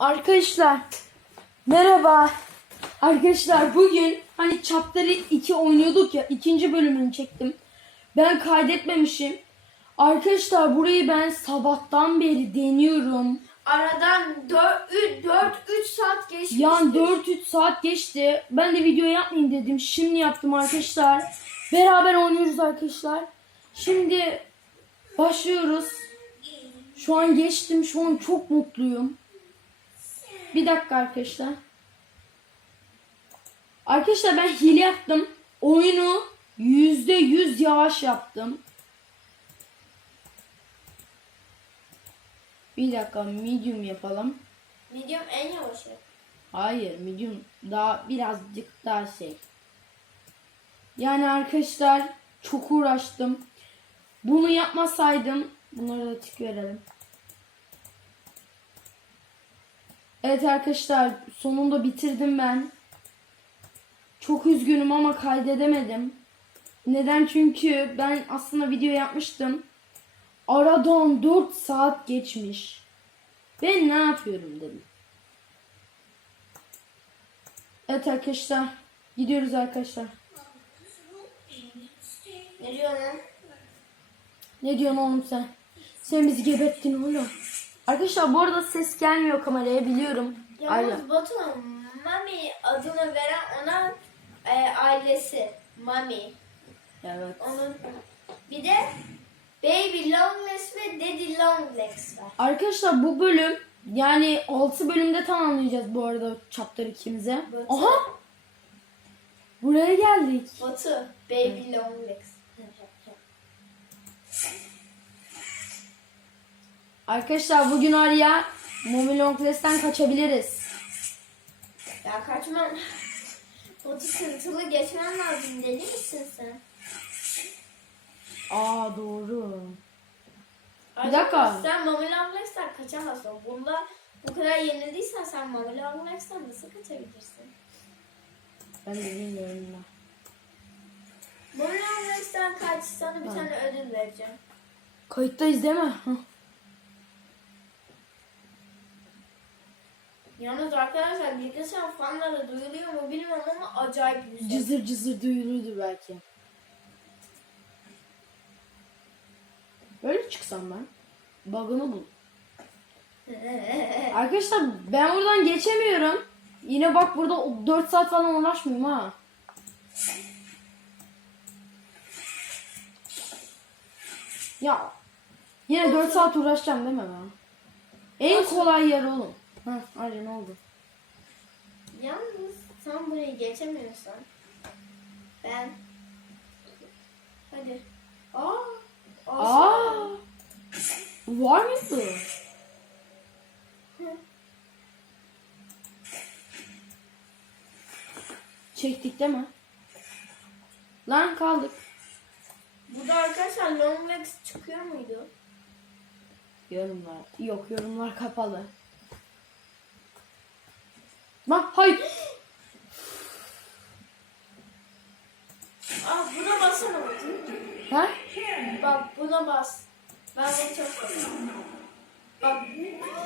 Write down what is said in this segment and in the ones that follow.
Arkadaşlar merhaba. Arkadaşlar bugün hani Chapter 2 oynuyorduk ya ikinci bölümünü çektim. Ben kaydetmemişim. Arkadaşlar burayı ben sabahtan beri deniyorum. Aradan 4 4 3 saat geçmiştir. Yani 4-3 saat geçti. Ben de video yapmayayım dedim. Şimdi yaptım arkadaşlar. Beraber oynuyoruz arkadaşlar. Şimdi başlıyoruz. Şu an geçtim. Şu an çok mutluyum. Bir dakika arkadaşlar. Arkadaşlar ben hile yaptım. Oyunu %100 yavaş yaptım. Bir dakika medium yapalım. Medium en yavaşı. Hayır medium daha birazcık daha şey. Yani arkadaşlar çok uğraştım. Bunu yapmasaydım bunlara da tık verelim. Evet arkadaşlar sonunda bitirdim ben. Çok üzgünüm ama kaydedemedim. Neden? Çünkü ben aslında video yapmıştım. Aradan 4 saat geçmiş. Ben ne yapıyorum dedim. Evet arkadaşlar. Gidiyoruz arkadaşlar. Ne diyor lan? Ne diyorsun oğlum sen? Sen bizi gebettin oğlum. Arkadaşlar bu arada ses gelmiyor kameraya biliyorum. Aynen. Yalnız Batu Mami adını veren ona e, ailesi. Mami. Evet. Onun bir de Baby Longlegs ve Daddy Longlegs var. Arkadaşlar bu bölüm yani 6 bölümde tamamlayacağız bu arada chapter 2'mize. Evet. Aha! Buraya geldik. Batu Baby Longlegs. Arkadaşlar bugün araya Mommy Longless'ten kaçabiliriz. Ya kaçmam. Batu sırtılı geçmen lazım. Deli misin sen? Aa doğru. Acaba dakika. Sen Mami Longlegs'ten kaçamazsın. Bunda bu kadar yenildiysen sen Mami Longlegs'ten nasıl kaçabilirsin? Ben de bilmiyorum da. Mami Longlegs'ten kaç sana bir tane ödül vereceğim. Kayıttayız değil mi? Yalnız arkadaşlar bilgisayar fanları duyuluyor mu bilmiyorum ama acayip güzel. Cızır cızır duyulurdu belki. Böyle çıksam ben. Bug'ını bul. Arkadaşlar ben buradan geçemiyorum. Yine bak burada 4 saat falan uğraşmıyorum ha. Ya yine 4 saat uğraşacağım değil mi ben? En kolay yer oğlum. Heh, aynen oldu. Yalnız sen burayı geçemiyorsan ben hadi. Aa. Aa! Var mıydı? Çektik değil mi? Lan kaldık. Burada arkadaşlar long legs çıkıyor muydu? Yorumlar. Yok yorumlar kapalı. Lan hayır. Aa buna bassana. Ha? Bak buna bas. Ben bunu çok seviyorum. Bak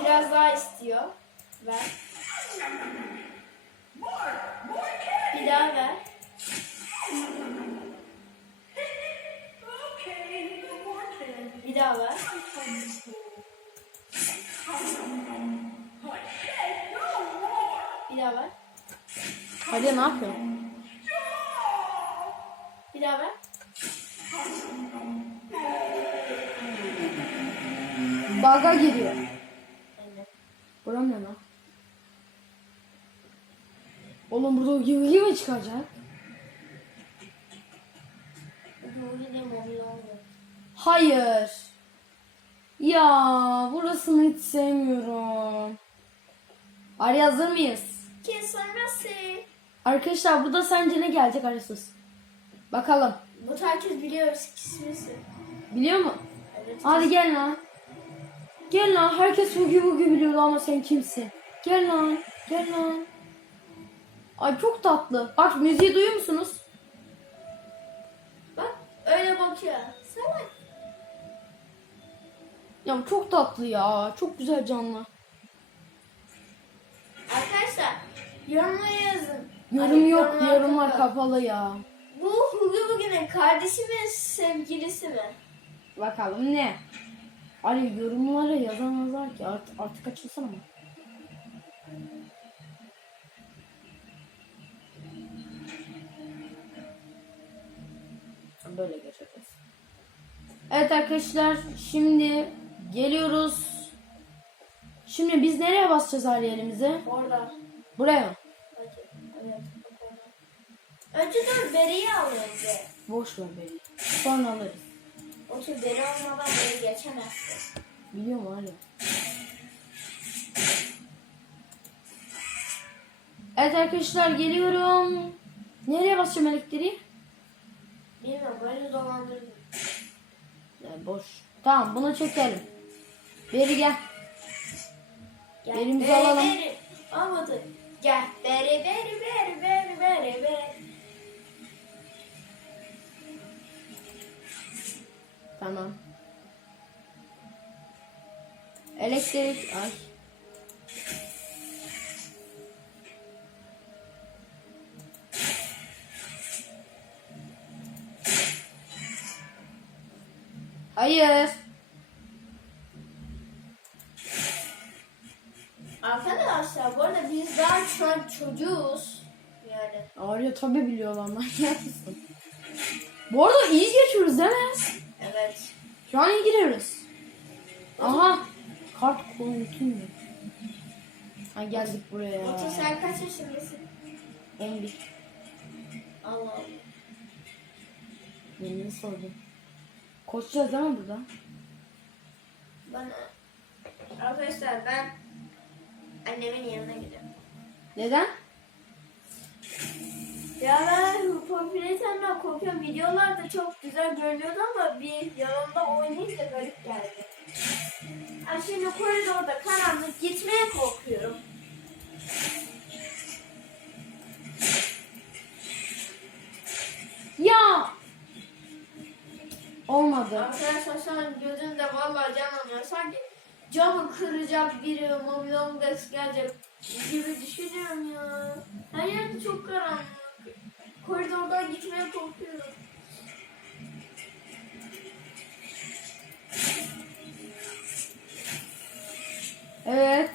biraz daha istiyor. Ver. Bir daha ver. Bir daha ver. Daha ver. Hadi ne yapıyorsun? Bir daha ver. Baga giriyor. Evet. Buram ne lan? Oğlum burada gibi gibi çıkacak. Hayır. Ya burasını hiç sevmiyorum. Arya hazır mıyız? Kesemezsin. Arkadaşlar burada sence ne gelecek arasız? Bakalım. Bu herkes biliyor kismesi. Biliyor mu? Evet. Hadi gel lan. Gel lan. Herkes Hugi Hugi biliyordu ama sen kimsin? Gel lan. Gel lan. Ay çok tatlı. Bak müziği duyuyor musunuz? Bak öyle bakıyor. Salak. Ya çok tatlı ya. Çok güzel canlı. Yorumlara yazın. Yorum Ay, yok. yorumlar Yorumlar kapalı. kapalı ya. Bu Hugi Bugi'nin kardeşi mi sevgilisi mi? Bakalım ne? Ali yorumlara yazamazlar ki. Artık, artık açılsana mı? Böyle geçeceğiz. Evet arkadaşlar şimdi geliyoruz. Şimdi biz nereye basacağız Ali elimizi? Orada. Buraya. Evet. bak orada. Önce dur beriyi al önce. Boş ver beni. Sonra alırız. O tür beri olmadan beri geçemezsin. Biliyorum Ali. Evet arkadaşlar geliyorum. Nereye basacağım elektriği? Bilmiyorum böyle dolandırdım. Yani boş. Tamam bunu çekelim. Beri gel. Gel. Berimizi beri, alalım. Beri. Olmadı. Gel. Beri beri beri beri beri beri. Tamam. Elektrik. Ay. Hayır. Arkadaşlar bu arada biz daha şu an çocuğuz. Yani. Arya tabi biliyorlar manyak mısın? Bu arada iyi geçiyoruz değil mi? Evet. Şu an iyi giriyoruz. Aha. Kart konutum mu? Ha geldik buraya. Otur sen kaç yaşındasın? 11. Allah Allah. Beni sordum. Koşacağız değil mi burada? Bana arkadaşlar ben annemin yanına gidiyorum. Neden? Ya ben popülasyondan korkuyorum. Videolarda çok güzel görünüyordu ama bir yanında oynayınca garip geldi. Ha şimdi koridorda karanlık gitmeye korkuyorum. Ya! Olmadı. Arkadaşlar şu an gözümde vallahi canlanıyor. Sanki camı kıracak biri, mobilyon des gelecek gibi düşünüyorum ya. Her yer çok karanlık. Koridordan gitmeye korkuyorum. Evet.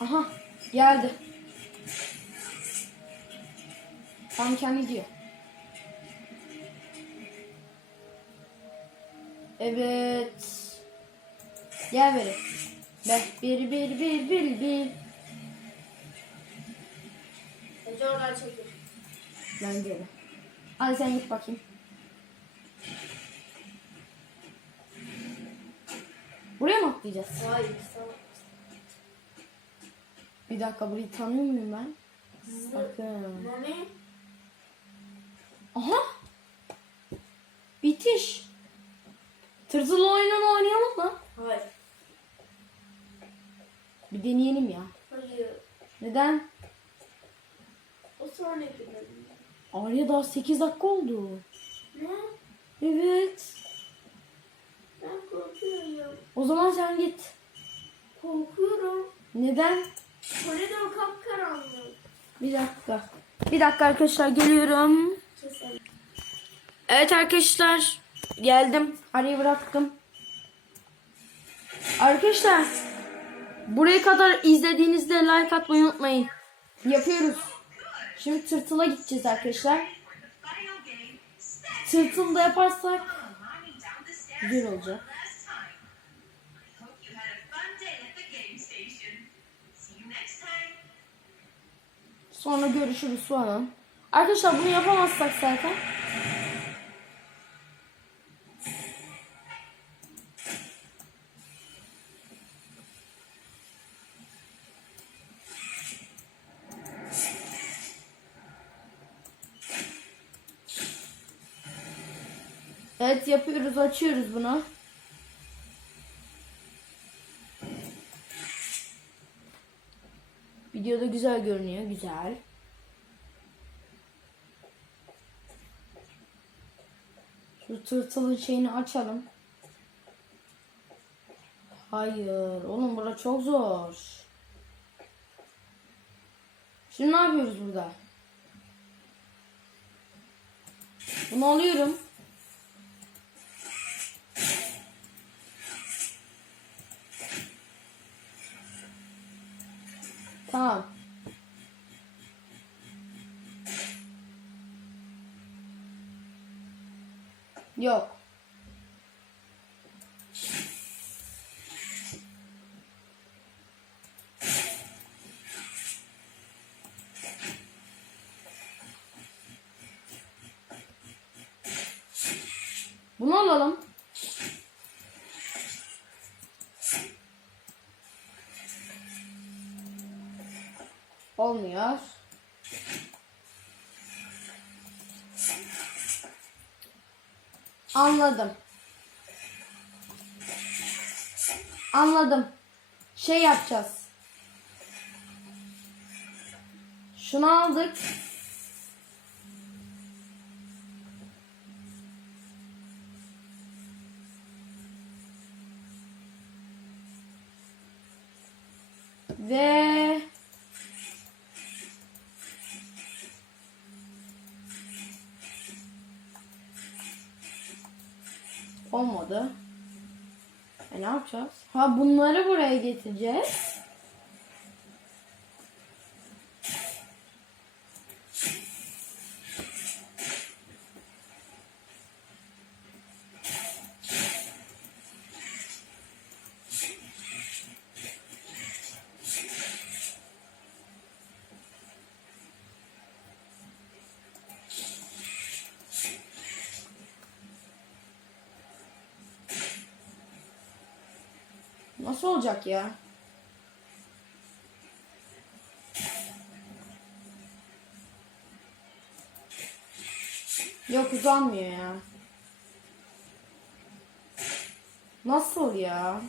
Aha geldi. Tam kendi diyor. Evet. Gel beri. Be, bir bir bir bir bir. Önce oradan çekil. Ben geri. Hadi sen git bakayım. Buraya mı atlayacağız? Hayır, tamam. Bir dakika burayı tanıyor muyum ben? Bakın. Aha. Bitiş. Tırtılı oyununu oynayalım mı? Hayır. Bir deneyelim ya. Hayır. Neden? O sonra gidelim. Arya daha 8 dakika oldu. Ne? Evet. Ben korkuyorum. O zaman sen git. Korkuyorum. Neden? Koridor kapkaranlık. Bir dakika. Bir dakika arkadaşlar geliyorum. Keselim. Evet arkadaşlar geldim. Arayı bıraktım. Arkadaşlar buraya kadar izlediğinizde like atmayı unutmayın. Yapıyoruz. Şimdi tırtıla gideceğiz arkadaşlar. Tırtılda yaparsak güzel olacak. Sonra görüşürüz sonra. Arkadaşlar bunu yapamazsak zaten. Evet yapıyoruz açıyoruz bunu. Videoda güzel görünüyor. Güzel. Şu tırtılın şeyini açalım. Hayır. Oğlum bura çok zor. Şimdi ne yapıyoruz burada? Bunu alıyorum. Tamam. Yok. Bunu alalım. Olmuyor. Anladım. Anladım. Şey yapacağız. Şunu aldık. Ve olmadı. E ne yapacağız? Ha bunları buraya getireceğiz. Nasıl olacak ya? Yok uzanmıyor ya. Nasıl ya?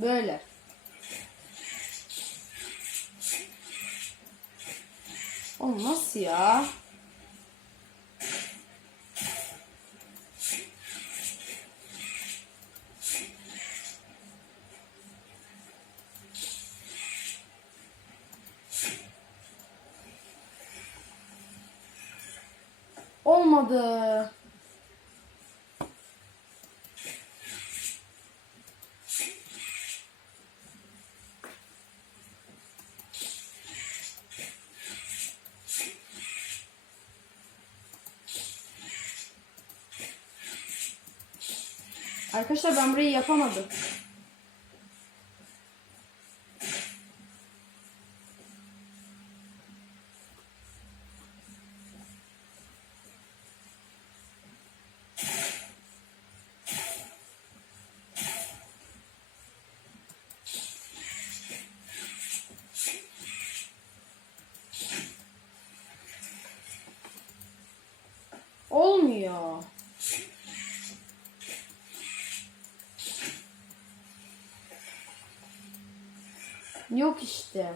Böyle. Nasıl ya? Olmadı. Arkadaşlar ben burayı yapamadım. Olmuyor. Yok işte.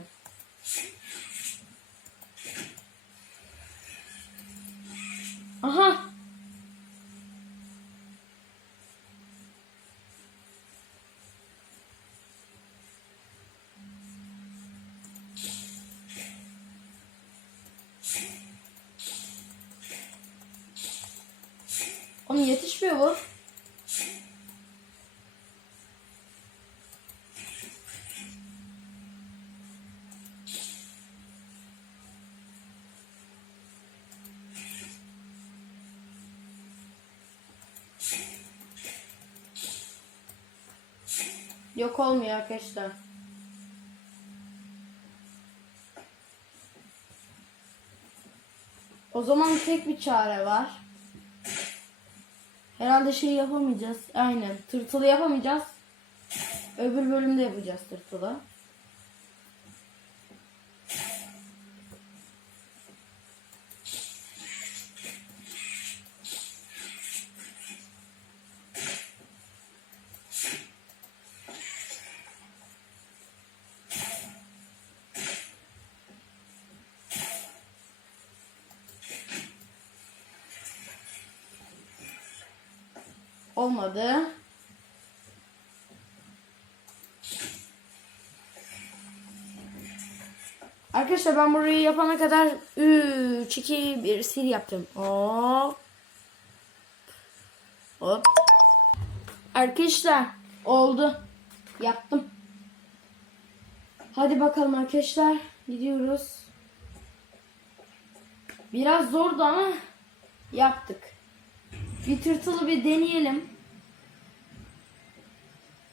Aha. Oğlum yetişmiyor bu. Yok olmuyor arkadaşlar. O zaman tek bir çare var. Herhalde şey yapamayacağız. Aynen. Tırtılı yapamayacağız. Öbür bölümde yapacağız tırtılı. Olmadı. Arkadaşlar ben burayı yapana kadar 3, 2, 1 sil yaptım. Hop. Hop. Arkadaşlar oldu. Yaptım. Hadi bakalım arkadaşlar. Gidiyoruz. Biraz zordu ama yaptık. Bir tırtılı bir deneyelim.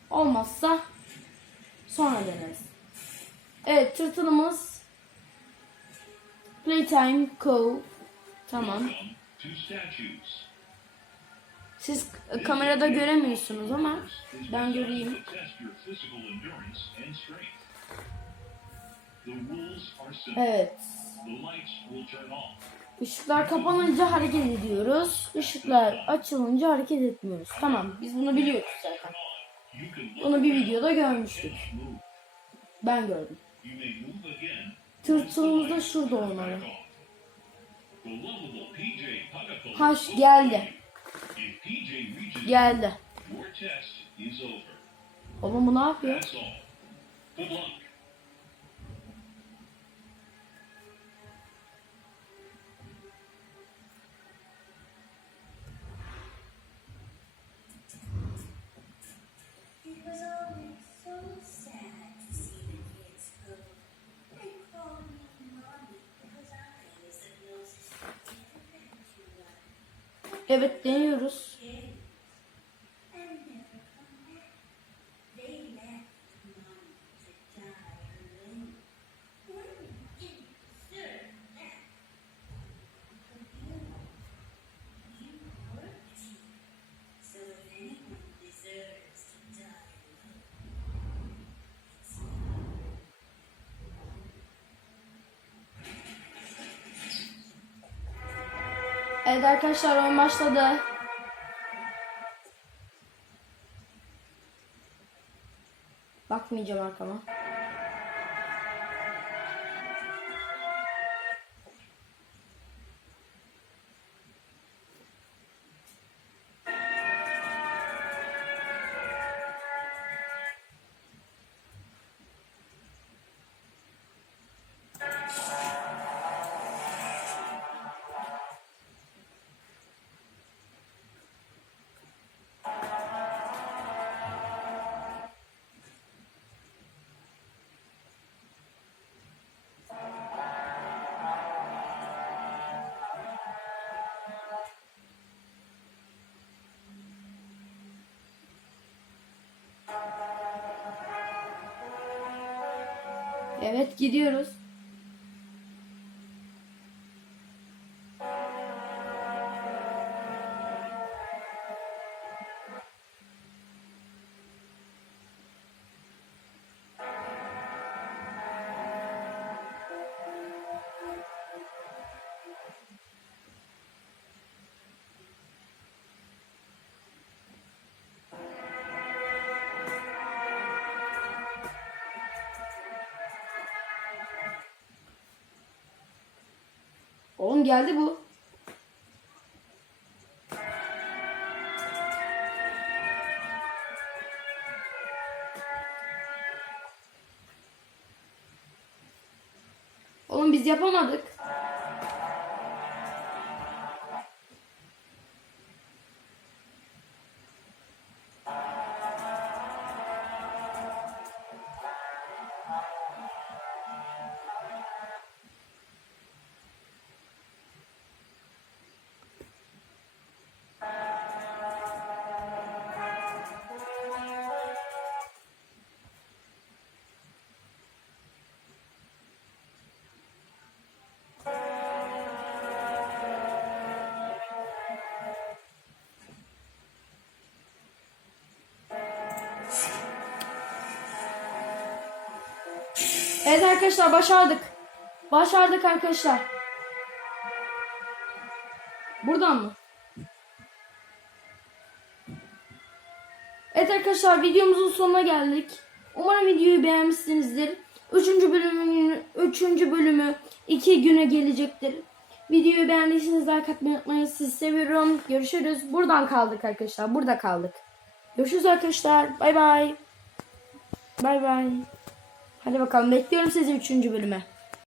Olmazsa sonra deneriz. Evet tırtılımız Playtime Cove. Tamam. Siz kamerada göremiyorsunuz ama ben göreyim. Evet. Işıklar kapanınca hareket ediyoruz. Işıklar açılınca hareket etmiyoruz. Tamam biz bunu biliyoruz zaten. Bunu bir videoda görmüştük. Ben gördüm. Tırtılımız da şurada olmalı. Haş geldi. Geldi. Oğlum bu ne yapıyor? Evet deniyoruz. Evet arkadaşlar oyun başladı. Bakmayacağım arkama. Evet gidiyoruz. Geldi bu. Oğlum biz yapamadık. Evet arkadaşlar başardık. Başardık arkadaşlar. Buradan mı? Evet arkadaşlar videomuzun sonuna geldik. Umarım videoyu beğenmişsinizdir. Üçüncü bölümün üçüncü bölümü iki güne gelecektir. Videoyu beğendiyseniz like atmayı unutmayın. Sizi seviyorum. Görüşürüz. Buradan kaldık arkadaşlar. Burada kaldık. Görüşürüz arkadaşlar. Bay bay. Bay bay. Hadi bakalım bekliyorum sizi üçüncü bölüme.